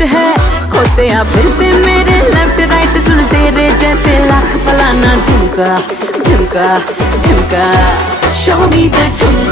Right है, खोते या फिरते मेरे लेफ्ट राइट, सुन तेरे जैसे लाख फलाना ढुमका ढुमका ढुमका। Show me the ढुमका।